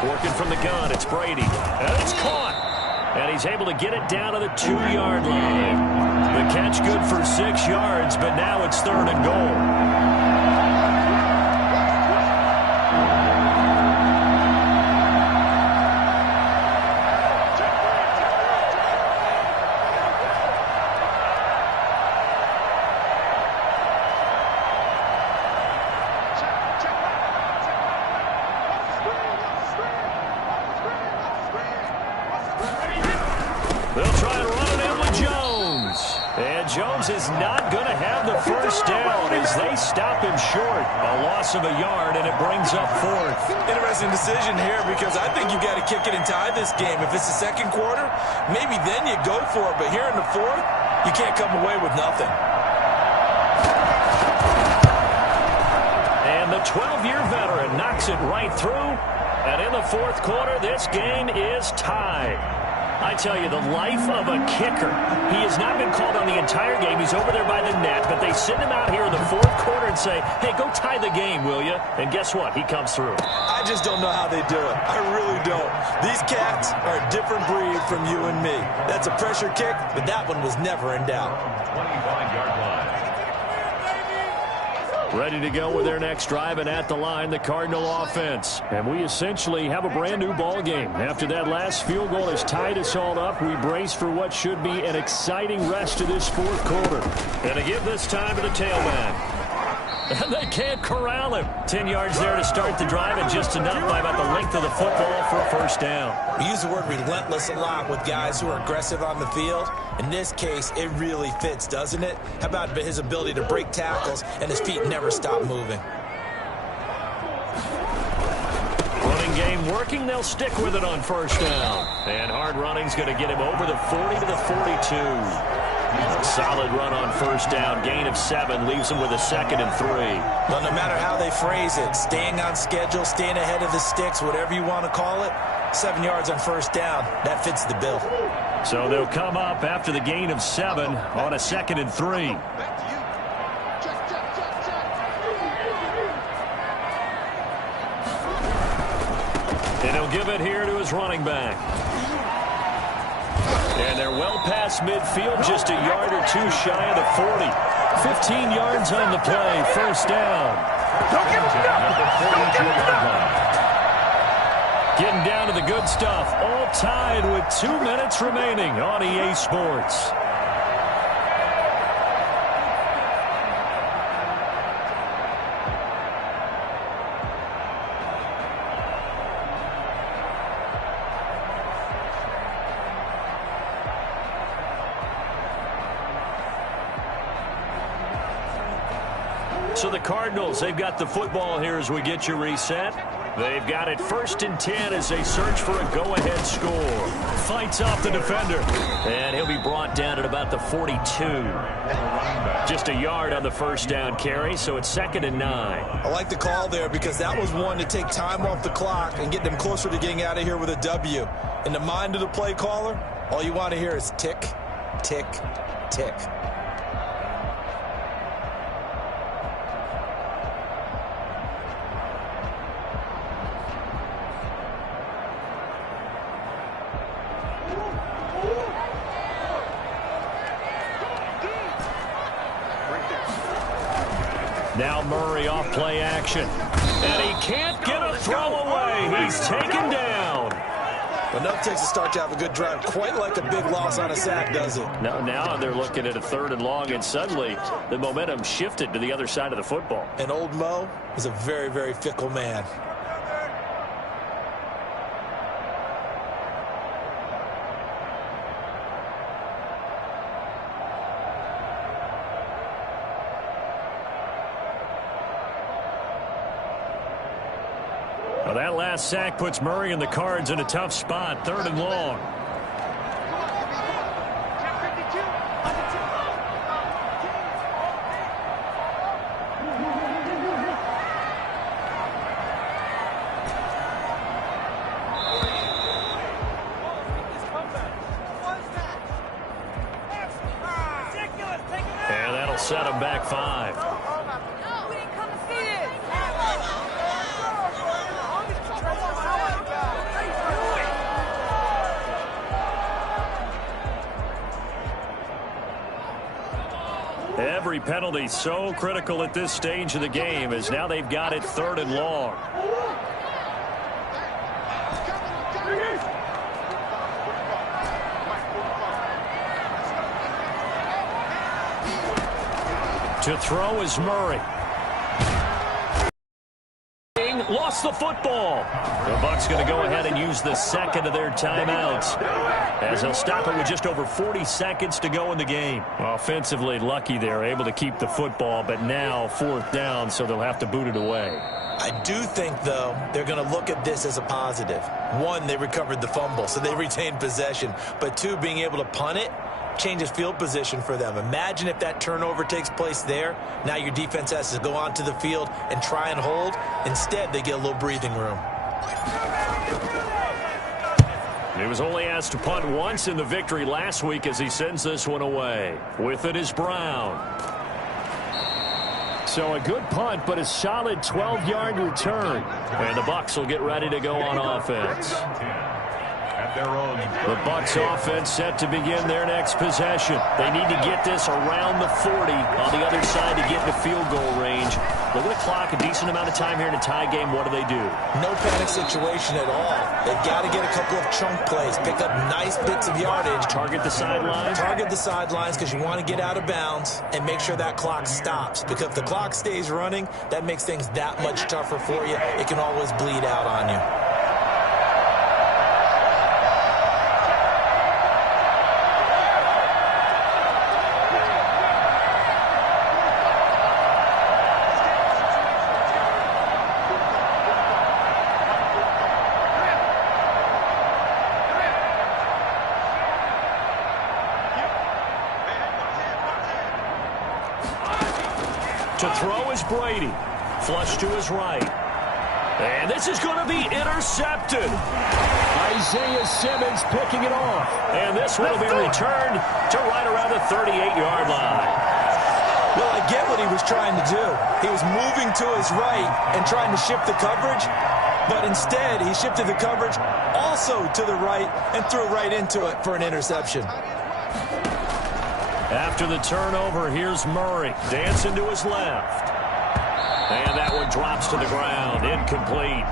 Working from the gun, it's Brady. And it's caught. And he's able to get it down to the 2-yard line. The catch good for 6 yards, but now it's 3rd and goal. They'll try and run it in with Jones. And Jones is not going to have the 1st down as they stop him short. A loss of a yard, and it brings up 4th. Interesting decision here because I think you've got to kick it and tie this game. If it's the 2nd quarter, maybe then you go for it. But here in the 4th, you can't come away with nothing. And the 12-year veteran knocks it right through. And in the 4th quarter, this game is tied. I tell you, the life of a kicker. He has not been called on the entire game. He's over there by the net, but they send him out here in the 4th quarter and say, hey, go tie the game, will you? And guess what? He comes through. I just don't know how they do it. I really don't. These cats are a different breed from you and me. That's a pressure kick, but that one was never in doubt. 25-yard line. Ready to go with their next drive, and at the line, the Cardinal offense. And we essentially have a brand-new ball game. After that last field goal has tied us all up, we brace for what should be an exciting rest of this fourth quarter. And to give this time to the tailback. And they can't corral him. 10 yards there to start the drive, and just enough by about the length of the football for a first down. We use the word relentless a lot with guys who are aggressive on the field. In this case, it really fits, doesn't it? How about his ability to break tackles and his feet never stop moving? Running game working. They'll stick with it on first down. And hard running's going to get him over the 40 to the 42. A solid run on first down. Gain of 7 leaves him with a 2nd and 3. Well, no matter how they phrase it, staying on schedule, staying ahead of the sticks, whatever you want to call it, 7 yards on first down, that fits the bill. So they'll come up after the gain of 7 on a 2nd and 3. And he'll give it here to his running back. And they're well past midfield, just a yard or two shy of the 40. 15 yards on the play, first down. Don't give him Don't give him Getting down to the good stuff, all tied with 2 minutes remaining on EA Sports. So the Cardinals, they've got the football here as we get you reset. They've got it 1st and 10 as they search for a go-ahead score. Fights off the defender. And he'll be brought down at about the 42. Just a yard on the first down carry, so it's 2nd and 9. I like the call there because that was one to take time off the clock and get them closer to getting out of here with a W. In the mind of the play caller, all you want to hear is tick, tick, tick. Now Murray off play action. And he can't get a throw away. He's taken down. Enough takes to start to have a good drive. Quite like a big loss on a sack, does it? Now they're looking at a 3rd and long, and suddenly the momentum shifted to the other side of the football. And old Mo is a very, very fickle man. Well, that last sack puts Murray and the Cards in a tough spot, 3rd and long. And that'll set him back 5. Every penalty so critical at this stage of the game as now they've got it 3rd and long. To throw is Murray. Lost the football. The Bucs going to go ahead and use the 2nd of their timeouts as they'll stop it with just over 40 seconds to go in the game. Offensively lucky they're able to keep the football, but now 4th down, so they'll have to boot it away. I do think, though, they're going to look at this as a positive. 1, they recovered the fumble, so they retained possession. But 2, being able to punt it changes field position for them. Imagine if that turnover takes place there. Now your defense has to go onto the field and try and hold. Instead, they get a little breathing room. He was only asked to punt once in the victory last week as he sends this one away. With it is Brown. So a good punt, but a solid 12-yard return. And the Bucs will get ready to go on offense. at their own 30. The Bucs offense set to begin their next possession. They need to get this around the 40 on the other side to get into field goal range. Look at the clock, a decent amount of time here in a tie game. What do? No panic situation at all. They've got to get a couple of chunk plays, pick up nice bits of yardage. Target the sidelines? Target the sidelines because you want to get out of bounds and make sure that clock stops. Because if the clock stays running, that makes things that much tougher for you. It can always bleed out on you. To throw is Brady. Flush to his right. And this is going to be intercepted. Isaiah Simmons picking it off. And this will be returned to right around the 38-yard line. Well, I get what he was trying to do. He was moving to his right and trying to shift the coverage, but instead he shifted the coverage also to the right and threw right into it for an interception. After the turnover, here's Murray dancing to his left. And that one drops to the ground. Incomplete.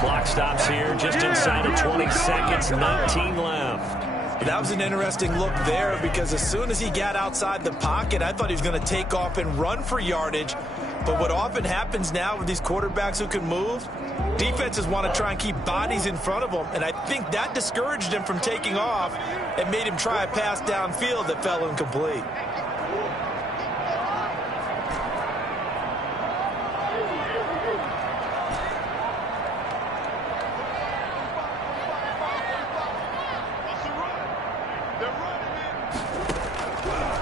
Clock stops here just inside of 20 seconds, 19 left. That was an interesting look there because as soon as he got outside the pocket, I thought he was going to take off and run for yardage. But what often happens now with these quarterbacks who can move, defenses want to try and keep bodies in front of them, and I think that discouraged him from taking off and made him try a pass downfield that fell incomplete.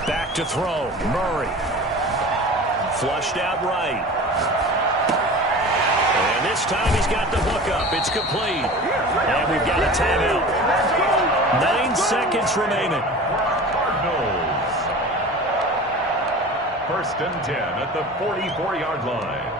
Back to throw, Murray. Flushed out right. And this time he's got the hook up. It's complete. And we've got a timeout. 9 seconds remaining. Cardinals. 1st and 10 at the 44-yard line.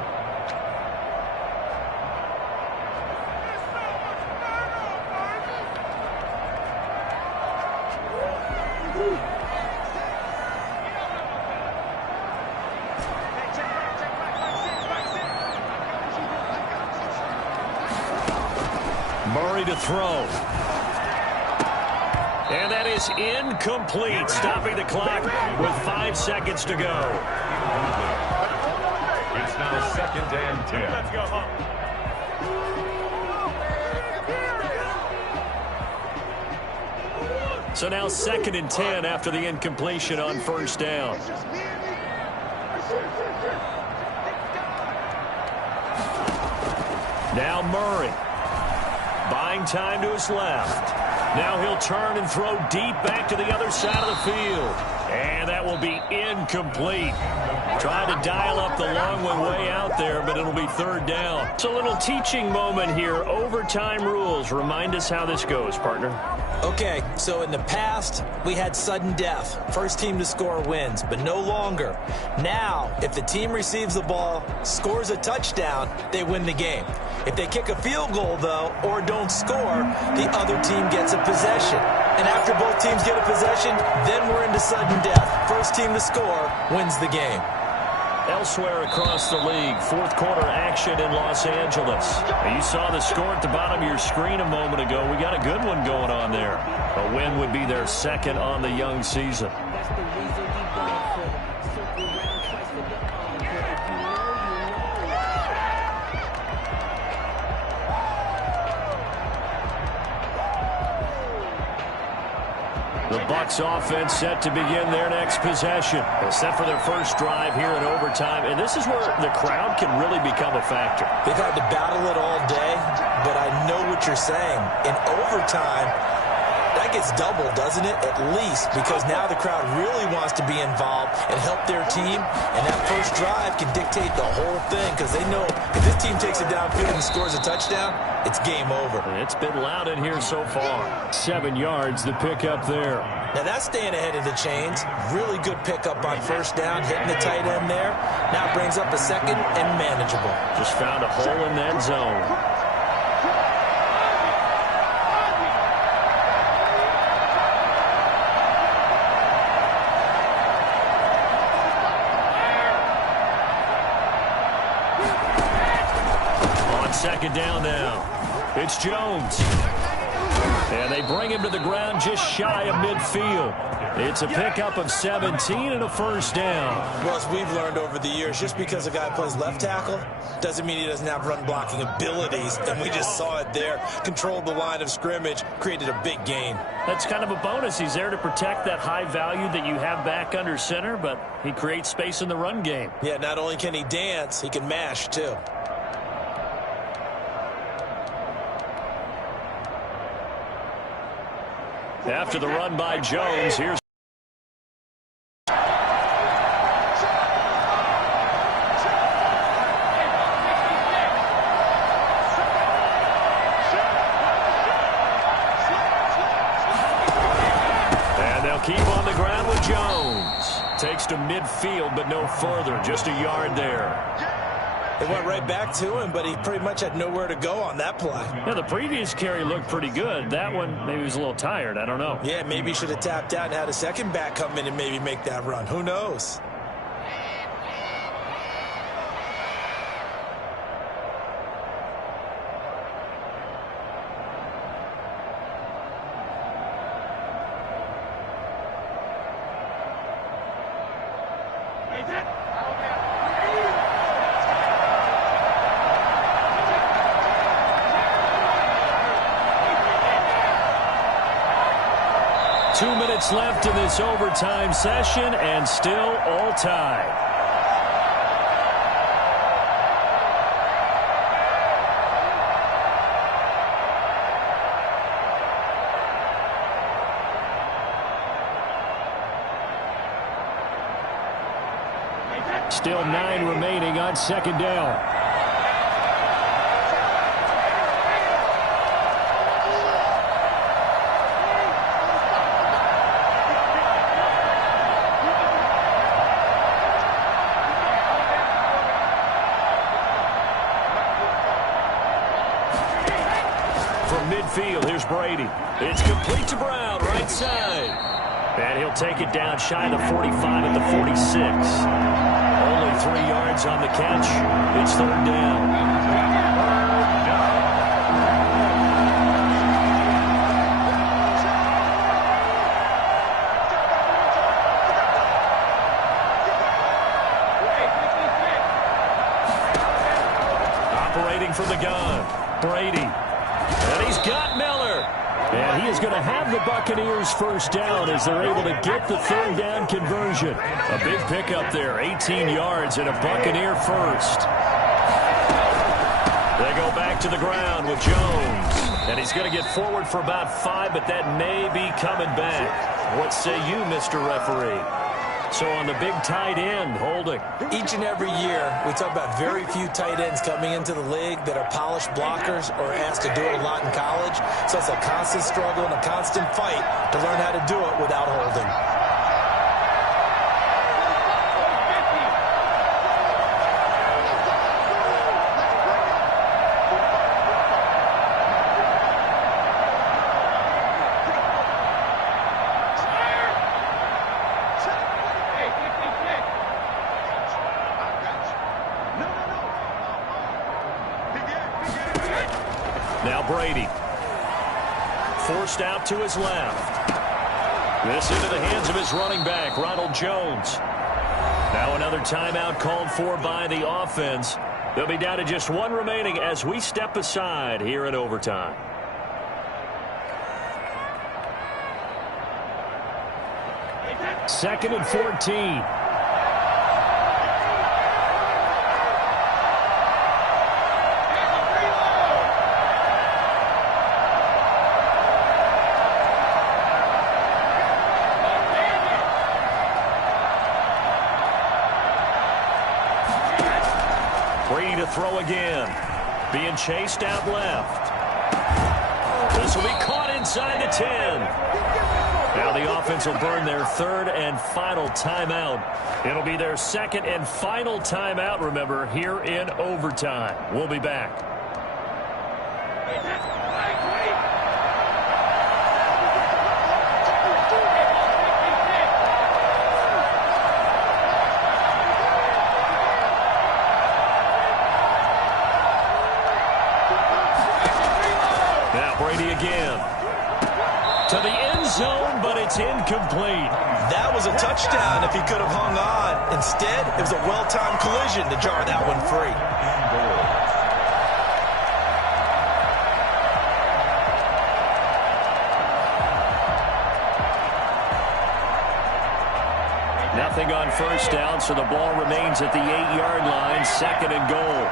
Murray to throw. And that is incomplete, stopping the clock with 5 seconds to go. It's now 2nd and 10. Let's go home. So now 2nd and 10 after the incompletion on 1st down. Now Murray. Buying time to his left. Now he'll turn and throw deep back to the other side of the field. And that will be incomplete. Trying to dial up the long one way out there, but it'll be 3rd down. It's a little teaching moment here. Overtime rules. Remind us how this goes, partner. Okay, so in the past, we had sudden death. First team to score wins, but no longer. Now, if the team receives the ball, scores a touchdown, they win the game. If they kick a field goal, though, or don't score, the other team gets a possession. And after both teams get a possession, then we're into sudden death. First team to score wins the game. Elsewhere across the league, 4th quarter action in Los Angeles. Now, you saw the score at the bottom of your screen a moment ago. We got a good one going on there. A win would be their 2nd on the young season. The Bucs offense set to begin their next possession. They're set for their first drive here in overtime, and this is where the crowd can really become a factor. They've had to battle it all day, but I know what you're saying. In overtime, that gets doubled, doesn't it? At least, because now the crowd really wants to be involved and help their team, and that first drive can dictate the whole thing because they know if this team takes it downfield and scores a touchdown, it's game over. It's been loud in here so far. 7 yards, the pickup there. Now that's staying ahead of the chains. Really good pickup on 1st down, hitting the tight end there. Now it brings up a 2nd and manageable. Just found a hole in that zone. second down now. It's Jones. And they bring him to the ground just shy of midfield. It's a pickup of 17 and a first down. Well, as we've learned over the years, just because a guy plays left tackle doesn't mean he doesn't have run blocking abilities. And we just saw it there. Controlled the line of scrimmage, created a big gain. That's kind of a bonus. He's there to protect that high value that you have back under center, but he creates space in the run game. Yeah, not only can he dance, he can mash too. After the run by Jones, here's and they'll keep on the ground with Jones. Takes to midfield, but no further, just a yard there. It went right back to him, but he pretty much had nowhere to go on that play. Yeah, the previous carry looked pretty good. That one, maybe he was a little tired. I don't know. Yeah, maybe he should have tapped out and had a second back come in and maybe make that run. Who knows? Left in this overtime session, and still all tied. Still 9 remaining on second down. Midfield, here's Brady. It's complete to Brown, right side. And he'll take it down shy of the 45 at the 46. Only 3 yards on the catch. It's third down. Operating from the gun, Brady. And he's got Miller. And he is going to have the Buccaneers first down as they're able to get the third down conversion. A big pickup there, 18 yards and a Buccaneer first. They go back to the ground with Jones. And he's going to get forward for about 5, but that may be coming back. What say you, Mr. Referee? So on the big tight end, holding. Each and every year, we talk about very few tight ends coming into the league that are polished blockers or asked to do it a lot in college. So it's a constant struggle and a constant fight to learn how to do it without holding. Now Brady. Forced out to his left. This into the hands of his running back, Ronald Jones. Now another timeout called for by the offense. They'll be down to just 1 remaining as we step aside here in overtime. Second and 14. Brady to throw again. Being chased out left. This will be caught inside the 10. Now the offense will burn their third and final timeout. It'll be their second and final timeout, remember, here in overtime. We'll be back. To the end zone, but it's incomplete. That was a touchdown if he could have hung on. Instead, it was a well-timed collision to jar that one free. Nothing on first down, so the ball remains at the 8-yard line, 2nd and goal.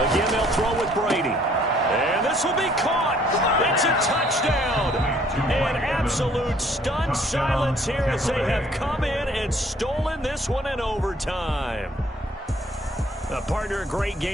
Again, they'll throw with Brady. And this will be caught. It's a touchdown. An absolute stunned silence here as they have come in and stolen this one in overtime. Partner, a great game.